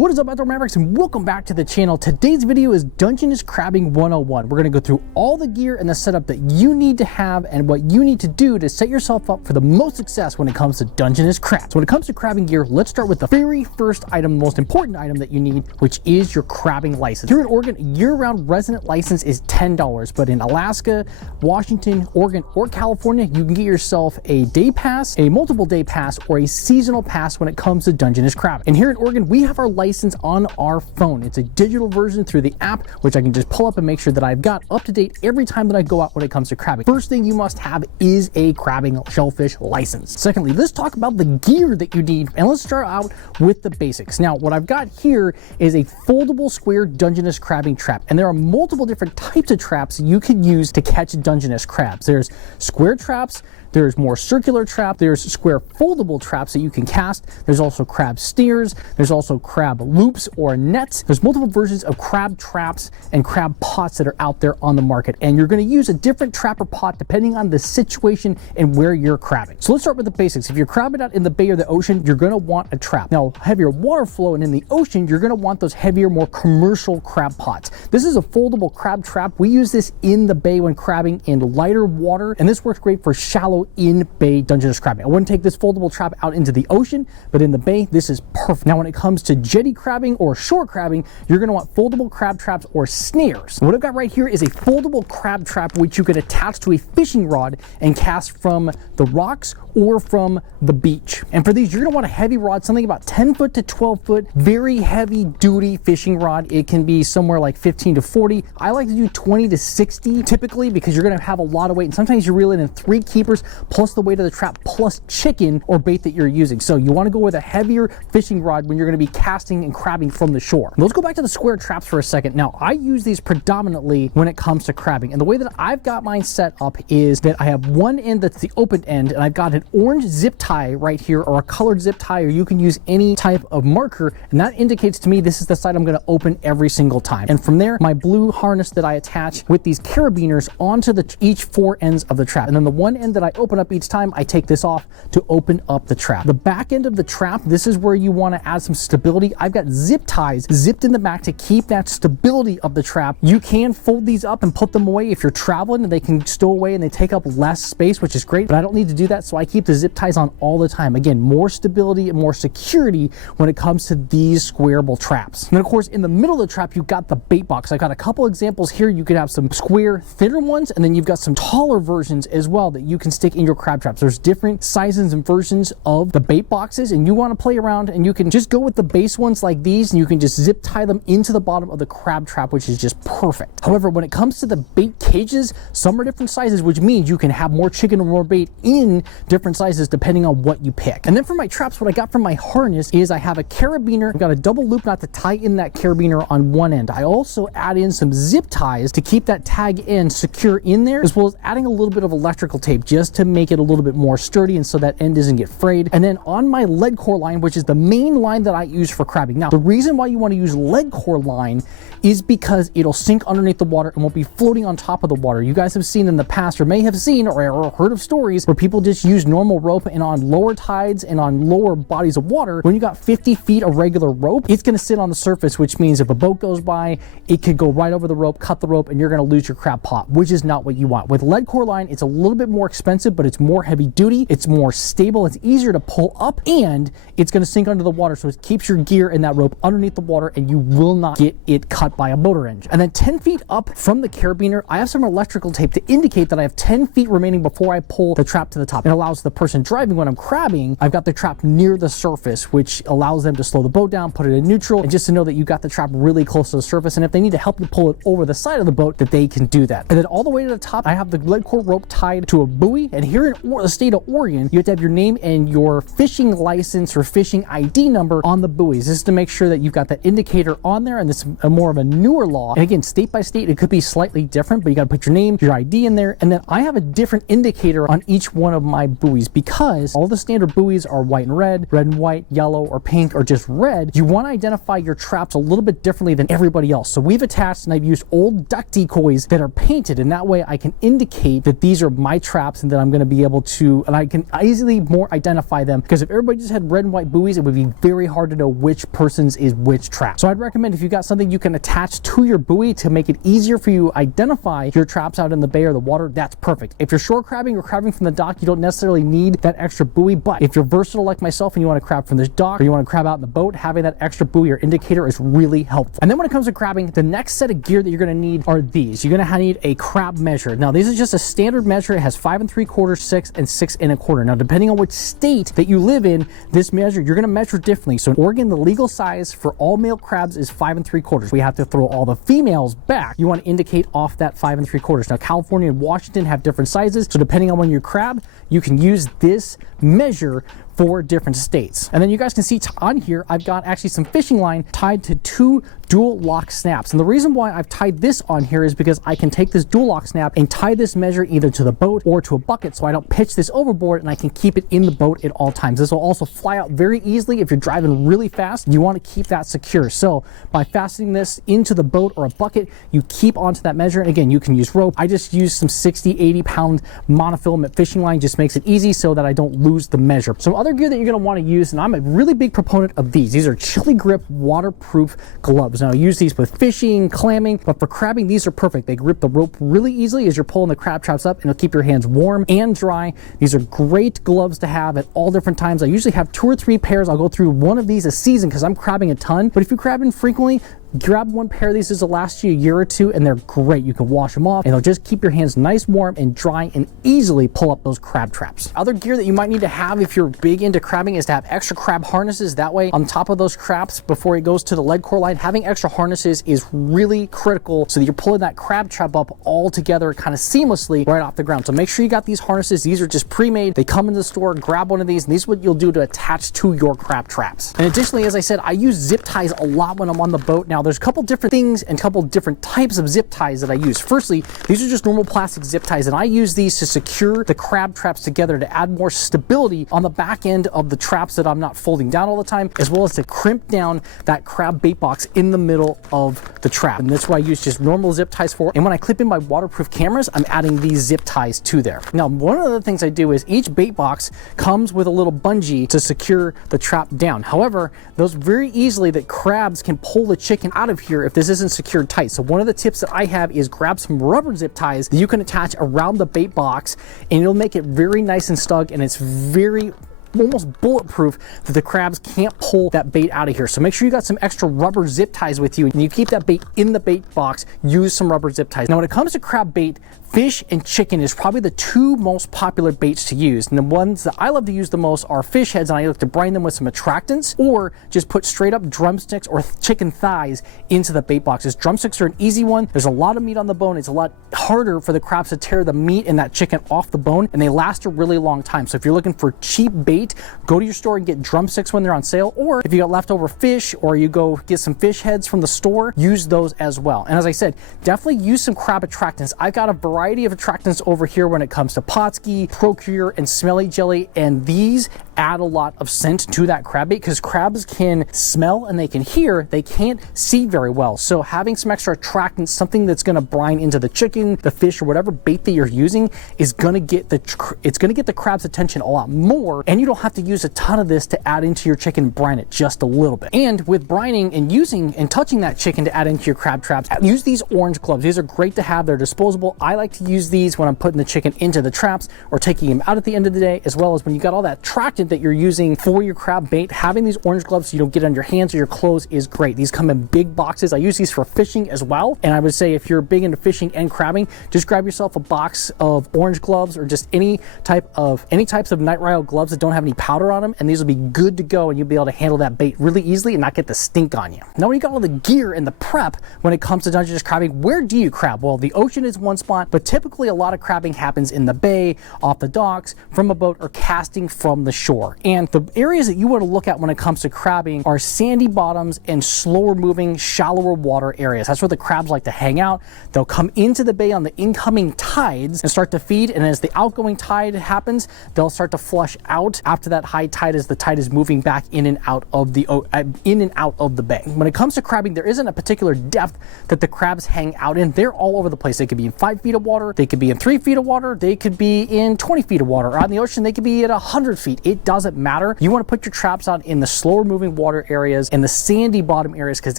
What is up, outdoor mavericks, and welcome back to the channel. Today's video is Dungeness Crabbing 101. We're going to go through all the gear and the setup that you need to have and what you need to do to set yourself up for the most success when it comes to Dungeness crab. So when it comes to crabbing gear, let's start with the very first item, the most important item that you need, which is your crabbing license. Here in Oregon, a year-round resident license is $10, but in Alaska, Washington, Oregon, or California, you can get yourself a day pass, a multiple day pass, or a seasonal pass when it comes to Dungeness crabbing. And here in Oregon, we have our license on our phone. It's a digital version through the app, which I can just pull up and make sure that I've got up to date every time that I go out when it comes to crabbing. First thing you must have is a crabbing shellfish license. Secondly, let's talk about the gear that you need, and let's start out with the basics. Now, what I've got here is a foldable square Dungeness crabbing trap, and there are multiple different types of traps you can use to catch Dungeness crabs. There's square traps, there's more circular trap, there's square foldable traps that you can cast, there's also crab snares, there's also crab loops or nets. There's multiple versions of crab traps and crab pots that are out there on the market, and you're going to use a different trap or pot depending on the situation and where you're crabbing. So let's start with the basics. If you're crabbing out in the bay or the ocean, you're going to want a trap. Now, heavier water flow and in the ocean, you're going to want those heavier, more commercial crab pots. This is a foldable crab trap. We use this in the bay when crabbing in lighter water, and this works great for shallow in-bay Dungeness crabbing. I wouldn't take this foldable trap out into the ocean, but in the bay, this is perfect. Now, when it comes to jetty crabbing or shore crabbing, you're going to want foldable crab traps or snares. What I've got right here is a foldable crab trap, which you could attach to a fishing rod and cast from the rocks or from the beach. And for these, you're going to want a heavy rod, something about 10 foot to 12 foot, very heavy duty fishing rod. It can be somewhere like 15 to 40. I like to do 20 to 60 typically because you're going to have a lot of weight, and sometimes you're reeling in 3 keepers plus the weight of the trap plus chicken or bait that you're using. So you want to go with a heavier fishing rod when you're going to be casting and crabbing from the shore. Let's go back to the square traps for a second. Now, I use these predominantly when it comes to crabbing, and the way that I've got mine set up is that I have one end that's the open end, and I've got an orange zip tie right here, or a colored zip tie, or you can use any type of marker, and that indicates to me this is the side I'm going to open every single time. And from there, my blue harness that I attach with these carabiners onto each 4 ends of the trap, and then the one end that I open up each time, I take this off to open up the trap. The back end of the trap, this is where you want to add some stability. I've got zip ties zipped in the back to keep that stability of the trap. You can fold these up and put them away if you're traveling, and they can stow away and they take up less space, which is great, but I don't need to do that, so I keep the zip ties on all the time. Again, more stability and more security when it comes to these squareable traps. And then, of course, in the middle of the trap, you've got the bait box. I've got a couple examples here. You could have some square, thinner ones, and then you've got some taller versions as well that you can stick in your crab traps. There's different sizes and versions of the bait boxes, and you want to play around, and you can just go with the base ones like these, and you can just zip tie them into the bottom of the crab trap, which is just perfect. However, when it comes to the bait cages, some are different sizes, which means you can have more chicken or more bait in different sizes depending on what you pick. And then for my traps, what I got from my harness is I have a carabiner. I've got a double loop knot to tie in that carabiner on one end. I also add in some zip ties to keep that tag end secure in there, as well as adding a little bit of electrical tape just to make it a little bit more sturdy and so that end doesn't get frayed. And then on my lead core line, which is the main line that I use for crabbing. Now, the reason why you want to use lead core line is because it'll sink underneath the water and won't be floating on top of the water. You guys have seen in the past, or may have seen or heard of stories where people just use normal rope, and on lower tides and on lower bodies of water, when you got 50 feet of regular rope, it's going to sit on the surface, which means if a boat goes by, it could go right over the rope, cut the rope, and you're going to lose your crab pot, which is not what you want. With lead core line, it's a little bit more expensive, but it's more heavy duty, it's more stable, it's easier to pull up, and it's going to sink under the water, so it keeps your gear and that rope underneath the water, and you will not get it cut by a motor engine. And then 10 feet up from the carabiner, I have some electrical tape to indicate that I have 10 feet remaining before I pull the trap to the top. It allows the person driving, when I'm crabbing, I've got the trap near the surface, which allows them to slow the boat down, put it in neutral, and just to know that you got the trap really close to the surface, and if they need to help you pull it over the side of the boat, that they can do that. And then all the way to the top, I have the lead core rope tied to a buoy, and here in the state of Oregon, you have to have your name and your fishing license or fishing ID number on the buoys. This is to make sure that you've got that indicator on there, and this is more of a newer law. And again, state by state, it could be slightly different, but you got to put your name, your ID in there, and then I have a different indicator on each one of my buoys because all the standard buoys are white and red and white, yellow, or pink, or just red. You want to identify your traps a little bit differently than everybody else. So we've attached, and I've used old duck decoys that are painted, and that way I can indicate that these are my traps, and then I'm going to be able to, and I can easily more identify them, because if everybody just had red and white buoys, it would be very hard to know which person's is which trap. So I'd recommend if you got something you can attach to your buoy to make it easier for you to identify your traps out in the bay or the water, that's perfect. If you're shore crabbing or crabbing from the dock, you don't necessarily need that extra buoy, but if you're versatile like myself and you want to crab from the dock or you want to crab out in the boat, having that extra buoy or indicator is really helpful. And then when it comes to crabbing, the next set of gear that you're going to need are these. You're going to need a crab measure. Now, this is just a standard measure. It has 5 3/4, 6, and 6 1/4. Now, depending on which state that you live in, this measure, you're going to measure differently. So in Oregon, the legal size for all male crabs is 5 3/4. We have to throw all the females back. You want to indicate off that 5 3/4. Now, California and Washington have different sizes. So depending on when you crab, you can use this measure for different states. And then you guys can see on here, I've got actually some fishing line tied to 2 dual lock snaps. And the reason why I've tied this on here is because I can take this dual lock snap and tie this measure either to the boat or to a bucket, so I don't pitch this overboard, and I can keep it in the boat at all times. This will also fly out very easily if you're driving really fast. You want to keep that secure. So by fastening this into the boat or a bucket, you keep onto that measure. And again, you can use rope. I just use some 60, 80 pound monofilament fishing line, just makes it easy so that I don't lose the measure. Some other gear that you're going to want to use, and I'm a really big proponent of these. These are chili grip waterproof gloves. Now, I use these with fishing, clamming, but for crabbing, these are perfect. They grip the rope really easily as you're pulling the crab traps up, and it'll keep your hands warm and dry. These are great gloves to have at all different times. I usually have 2 or 3 pairs. I'll go through one of these a season because I'm crabbing a ton, but if you're crabbing frequently, grab 1 pair of these. This will last you a year or 2, and they're great. You can wash them off, and they'll just keep your hands nice, warm, and dry, and easily pull up those crab traps. Other gear that you might need to have if you're big into crabbing is to have extra crab harnesses. That way, on top of those traps, before it goes to the lead core line, having extra harnesses is really critical so that you're pulling that crab trap up all together kind of seamlessly right off the ground. So make sure you got these harnesses. These are just pre-made. They come in the store. Grab one of these, and these are what you'll do to attach to your crab traps. And additionally, as I said, I use zip ties a lot when I'm on the boat. Now, there's a couple different things and a couple different types of zip ties that I use. Firstly, these are just normal plastic zip ties, and I use these to secure the crab traps together to add more stability on the back end of the traps that I'm not folding down all the time, as well as to crimp down that crab bait box in the middle of the trap. And that's why I use just normal zip ties for. And when I clip in my waterproof cameras, I'm adding these zip ties to there. Now, one of the things I do is each bait box comes with a little bungee to secure the trap down. However, those very easily that crabs can pull the chicken out of here if this isn't secured tight. So one of the tips that I have is grab some rubber zip ties that you can attach around the bait box, and it'll make it very nice and snug, and it's very almost bulletproof that the crabs can't pull that bait out of here. So make sure you got some extra rubber zip ties with you, and you keep that bait in the bait box. Use some rubber zip ties. Now, when it comes to crab bait, fish and chicken is probably the 2 most popular baits to use. And the ones that I love to use the most are fish heads, and I like to brine them with some attractants, or just put straight up drumsticks or chicken thighs into the bait boxes. Drumsticks are an easy one. There's a lot of meat on the bone. It's a lot harder for the crabs to tear the meat and that chicken off the bone, and they last a really long time. So if you're looking for cheap bait, go to your store and get drumsticks when they're on sale, or if you got leftover fish or you go get some fish heads from the store, use those as well. And as I said, definitely use some crab attractants. I've got a variety of attractants over here when it comes to Potski, Procure, and Smelly Jelly, and these add a lot of scent to that crab bait because crabs can smell and they can hear, they can't see very well. So having some extra attractants, something that's going to brine into the chicken, the fish, or whatever bait that you're using is going to get the crab's attention a lot more, and you don't have to use a ton of this to add into your chicken. Brine it just a little bit. And with brining and using and touching that chicken to add into your crab traps, use these orange gloves. These are great to have. They're disposable. I like to use these when I'm putting the chicken into the traps or taking him out at the end of the day, as well as when you got all that attractant that you're using for your crab bait. Having these orange gloves so you don't get it on your hands or your clothes is great. These come in big boxes. I use these for fishing as well, and I would say if you're big into fishing and crabbing, just grab yourself a box of orange gloves or just any types of nitrile gloves that don't have any powder on them, and these will be good to go, and you'll be able to handle that bait really easily and not get the stink on you. Now, when you got all the gear and the prep when it comes to Dungeness crabbing, where do you crab? Well, the ocean is one spot, but typically a lot of crabbing happens in the bay, off the docks, from a boat, or casting from the shore. And the areas that you want to look at when it comes to crabbing are sandy bottoms and slower moving, shallower water areas. That's where the crabs like to hang out. They'll come into the bay on the incoming tides and start to feed, and as the outgoing tide happens, they'll start to flush out after that high tide as the tide is moving back in and out of the bay. When it comes to crabbing, there isn't a particular depth that the crabs hang out in. They're all over the place. They could be in 5 feet of water, water, they could be in 3 feet of water, they could be in 20 feet of water. Out in the ocean, they could be at 100 feet. It doesn't matter. You want to put your traps out in the slower moving water areas and the sandy bottom areas, because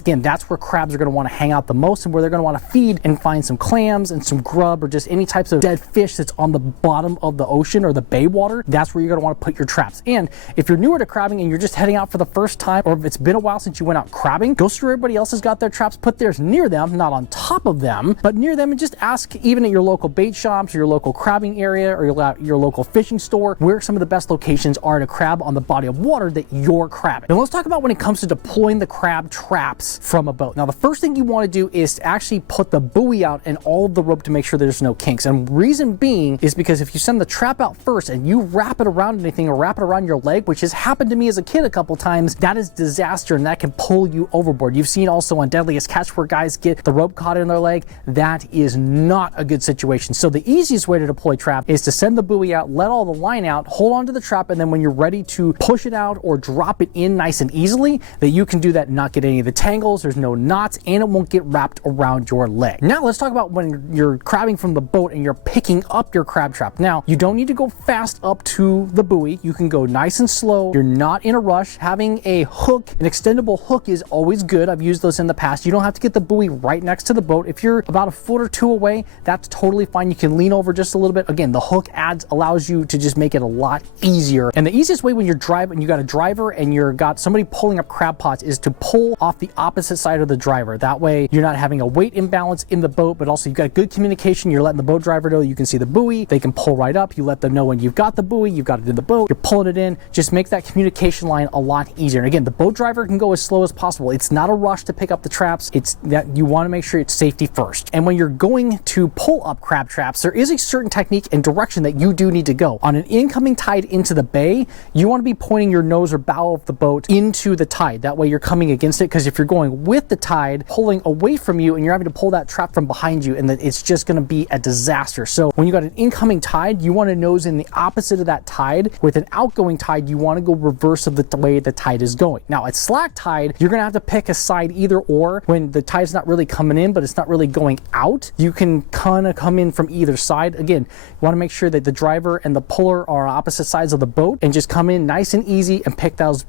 again, that's where crabs are going to want to hang out the most and where they're going to want to feed and find some clams and some grub or just any types of dead fish that's on the bottom of the ocean or the bay water. That's where you're going to want to put your traps. And if you're newer to crabbing and you're just heading out for the first time, or if it's been a while since you went out crabbing, go see where everybody else has got their traps, put theirs near them, not on top of them, but near them, and just ask even at your local bait shops or your local crabbing area or your local fishing store where some of the best locations are to crab on the body of water that you're crabbing. Now let's talk about when it comes to deploying the crab traps from a boat. Now the first thing you want to do is to actually put the buoy out and all of the rope to make sure there's no kinks. And reason being is because if you send the trap out first and you wrap it around anything or wrap it around your leg, which has happened to me as a kid a couple times, that is disaster and that can pull you overboard. You've seen also on Deadliest Catch where guys get the rope caught in their leg. That is not a good situation. So the easiest way to deploy trap is to send the buoy out, let all the line out, hold on to the trap, and then when you're ready to push it out or drop it in nice and easily, that you can do that and not get any of the tangles, there's no knots, and it won't get wrapped around your leg. Now let's talk about when you're crabbing from the boat and you're picking up your crab trap. Now you don't need to go fast up to the buoy. You can go nice and slow. You're not in a rush. Having a hook, an extendable hook, is always good. I've used those in the past. You don't have to get the buoy right next to the boat. If you're about a foot or two away, that's totally fine. You can lean over just a little bit. Again, the hook allows you to just make it a lot easier. And the easiest way when you're driving, you got a driver and you're got somebody pulling up crab pots, is to pull off the opposite side of the driver. That way you're not having a weight imbalance in the boat, but also you've got good communication. You're letting the boat driver know you can see the buoy. They can pull right up. You let them know when you've got the buoy, you've got it in the boat, you're pulling it in. Just make that communication line a lot easier. And again, the boat driver can go as slow as possible. It's not a rush to pick up the traps. It's that you want to make sure it's safety first. And when you're going to pull up crab traps, there is a certain technique and direction that you do need to go. On an incoming tide into the bay, you want to be pointing your nose or bow of the boat into the tide. That way you're coming against it, because if you're going with the tide pulling away from you and you're having to pull that trap from behind you, and that it's just going to be a disaster. So when you got an incoming tide, you want to nose in the opposite of that tide. With an outgoing tide, you want to go reverse of the way the tide is going. Now at slack tide, you're going to have to pick a side either or. When the tide's not really coming in, but it's not really going out, you can kind of come in from either side. Again, you want to make sure that the driver and the puller are on opposite sides of the boat, and just come in nice and easy and pick those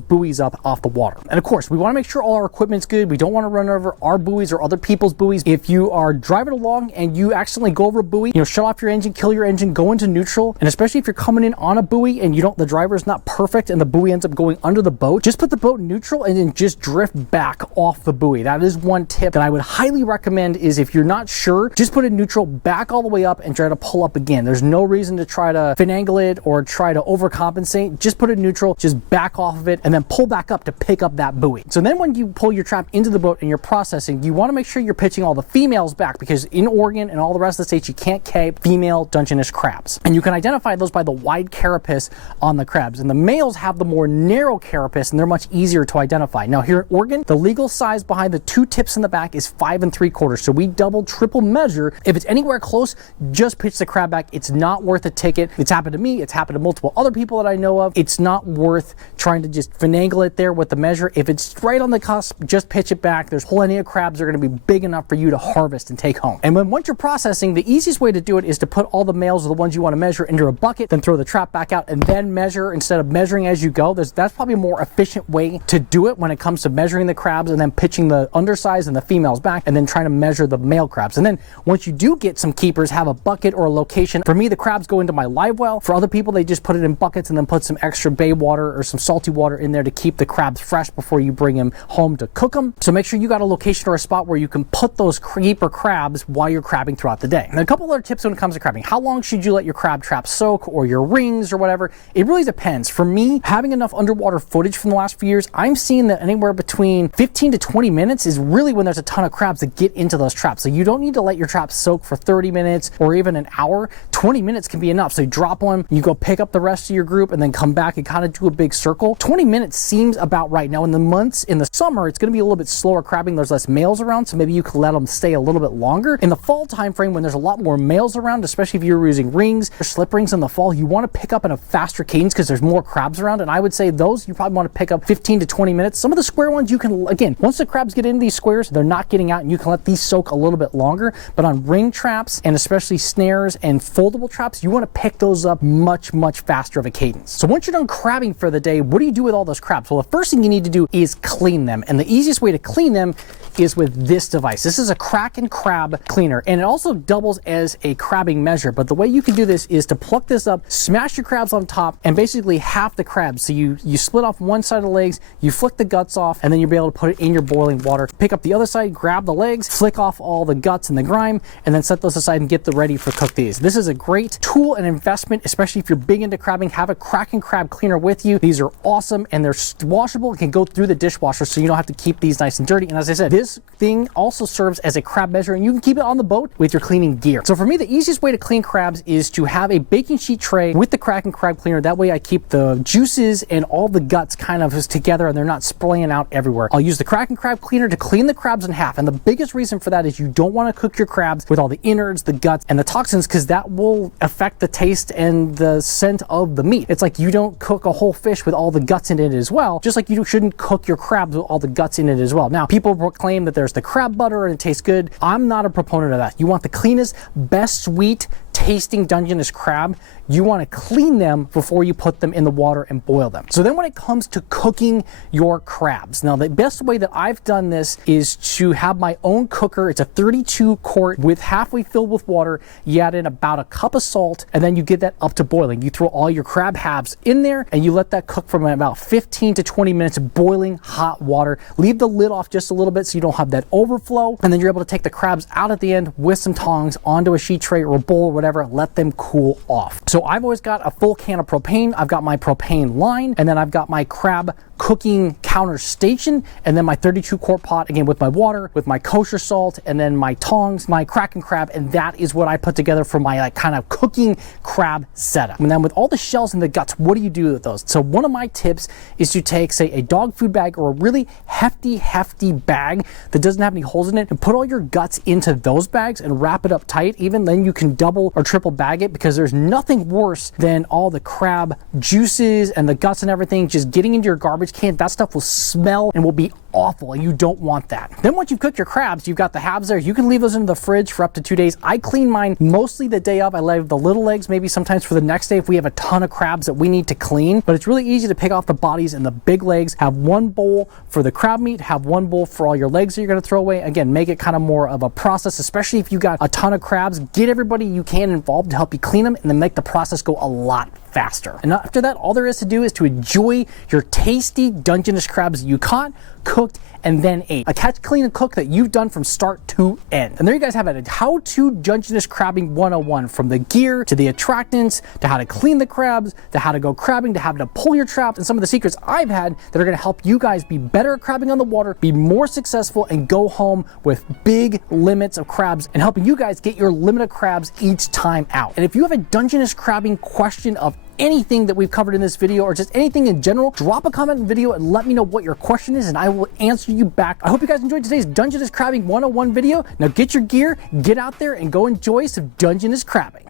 buoys up off the water. And of course, we want to make sure all our equipment's good. We don't want to run over our buoys or other people's buoys. If you are driving along and you accidentally go over a buoy, shut off your engine, kill your engine, go into neutral. And especially if you're coming in on a buoy and the driver's not perfect and the buoy ends up going under the boat, just put the boat in neutral and then just drift back off the buoy. That is one tip that I would highly recommend, is if you're not sure, just put it in neutral, back all the way up and try to pull up again. There's no reason to try to finagle it or try to overcompensate. Just put it in neutral, just back off of it and then pull back up to pick up that buoy. So then when you pull your trap into the boat and you're processing, you want to make sure you're pitching all the females back, because in Oregon and all the rest of the states, you can't catch female Dungeness crabs. And you can identify those by the wide carapace on the crabs. And the males have the more narrow carapace and they're much easier to identify. Now here in Oregon, the legal size behind the two tips in the back is 5 3/4. So we double, triple measure. If it's anywhere close, just pitch the crab back. It's not worth a ticket. It's happened to me. It's happened to multiple other people that I know of. It's not worth trying to just finagle it there with the measure. If it's right on the cusp, just pitch it back. There's plenty of crabs that are going to be big enough for you to harvest and take home. And once you're processing, the easiest way to do it is to put all the males or the ones you want to measure into a bucket, then throw the trap back out and then measure instead of measuring as you go. That's probably a more efficient way to do it when it comes to measuring the crabs and then pitching the undersize and the females back and then trying to measure the male crabs. And then once you do get some keepers, have a bucket or a location. For me, the crabs go into my live well. For other people, they just put it in buckets and then put some extra bay water or some salty water in there to keep the crabs fresh before you bring them home to cook them. So make sure you got a location or a spot where you can put those keeper crabs while you're crabbing throughout the day. And a couple other tips when it comes to crabbing. How long should you let your crab trap soak, or your rings or whatever? It really depends. For me, having enough underwater footage from the last few years, I'm seeing that anywhere between 15 to 20 minutes is really when there's a ton of crabs that get into those traps. So you don't need to let your traps soak for 30 minutes or even an hour. 20 minutes can be enough. So you drop one, you go pick up the rest of your group and then come back and kind of do a big circle. 20 minutes seems about right. Now in the summer, it's going to be a little bit slower crabbing. There's less males around, so maybe you can let them stay a little bit longer. In the fall time frame, when there's a lot more males around, especially if you're using rings or slip rings in the fall, you want to pick up in a faster cadence because there's more crabs around. And I would say those you probably want to pick up 15 to 20 minutes. Some of the square ones you can, again, once the crabs get into these squares, they're not getting out and you can let these soak a little bit longer. but on ring traps and especially snares and foldable traps, you want to pick those up much faster of a cadence. So once you're done crabbing for the day, what do you do with all those crabs? Well, the first thing you need to do is clean them, and the easiest way to clean them is with this device. This is a crack and crab cleaner, and it also doubles as a crabbing measure, but the way you can do this is to pluck this up, smash your crabs on top, and basically half the crabs. So you split off one side of the legs, you flick the guts off, and then you'll be able to put it in your boiling water. Pick up the other side, grab the legs, flick off all the guts and the grime, and then set those aside and get the ready for cook these. This is a great tool and investment, especially if you're big into crabbing. Have a crack and crab cleaner with you. These are awesome, and they're washable and can go through the dishwasher, so you don't have to keep these nice and dirty. And as I said, this thing also serves as a crab measure, and you can keep it on the boat with your cleaning gear. So for me, the easiest way to clean crabs is to have a baking sheet tray with the crack and crab cleaner. That way I keep the juices and all the guts kind of together and they're not spraying out everywhere. I'll use the crack and crab cleaner to clean the crabs in half, and the biggest reason for that is you don't want to cook your crabs with all the innards, the guts, and the toxins, because that will affect the taste and the scent of the meat. It's like you don't cook a whole fish with all the guts in it as well, just like you shouldn't cook your crabs with all the guts in it as well. Now, people proclaim that there's the crab butter and it tastes good. I'm not a proponent of that. You want the cleanest, best sweet tasting Dungeness crab. You want to clean them before you put them in the water and boil them. So then when it comes to cooking your crabs, now the best way that I've done this is to have my own cooker. It's a 32 quart with halfway filled with water. You add in about a cup of salt, and then you get that up to boiling. You throw all your crab halves in there and you let that cook for about 15 to 20 minutes of boiling hot water. Leave the lid off just a little bit so you don't have that overflow, and then you're able to take the crabs out at the end with some tongs onto a sheet tray or a bowl or whatever, let them cool off. So I've always got a full can of propane. I've got my propane line, and then I've got my crab cooking counter station, and then my 32 quart pot again with my water, with my kosher salt, and then my tongs, my crack and crab, and that is what I put together for my kind of cooking crab setup. And then with all the shells and the guts, what do you do with those? So one of my tips is to take, say, a dog food bag or a really hefty bag that doesn't have any holes in it, and put all your guts into those bags and wrap it up tight. Even then you can double or triple bag it, because there's nothing worse than all the crab juices and the guts and everything just getting into your garbage can. That stuff will smell and will be awful, and you don't want that. Then once you've cooked your crabs, you've got the halves there. You can leave those in the fridge for up to 2 days. I clean mine mostly the day of. I leave the little legs maybe sometimes for the next day if we have a ton of crabs that we need to clean, but it's really easy to pick off the bodies and the big legs. Have one bowl for the crab meat, have one bowl for all your legs that you're going to throw away. Again, make it kind of more of a process, especially if you got a ton of crabs. Get everybody you can involved to help you clean them, and then make the process go a lot faster. And after that, all there is to do is to enjoy your tasty Dungeness crabs you caught, cooked, and then ate. A catch, clean, and cook that you've done from start to end. And there you guys have it, a how-to Dungeness crabbing 101, from the gear to the attractants to how to clean the crabs to how to go crabbing to how to pull your traps, and some of the secrets I've had that are going to help you guys be better at crabbing on the water, be more successful, and go home with big limits of crabs, and helping you guys get your limit of crabs each time out. And if you have a Dungeness crabbing question of anything that we've covered in this video, or just anything in general, drop a comment in the video and let me know what your question is, and I will answer you back. I hope you guys enjoyed today's Dungeness Crabbing 101 video. Now get your gear, get out there, and go enjoy some Dungeness crabbing.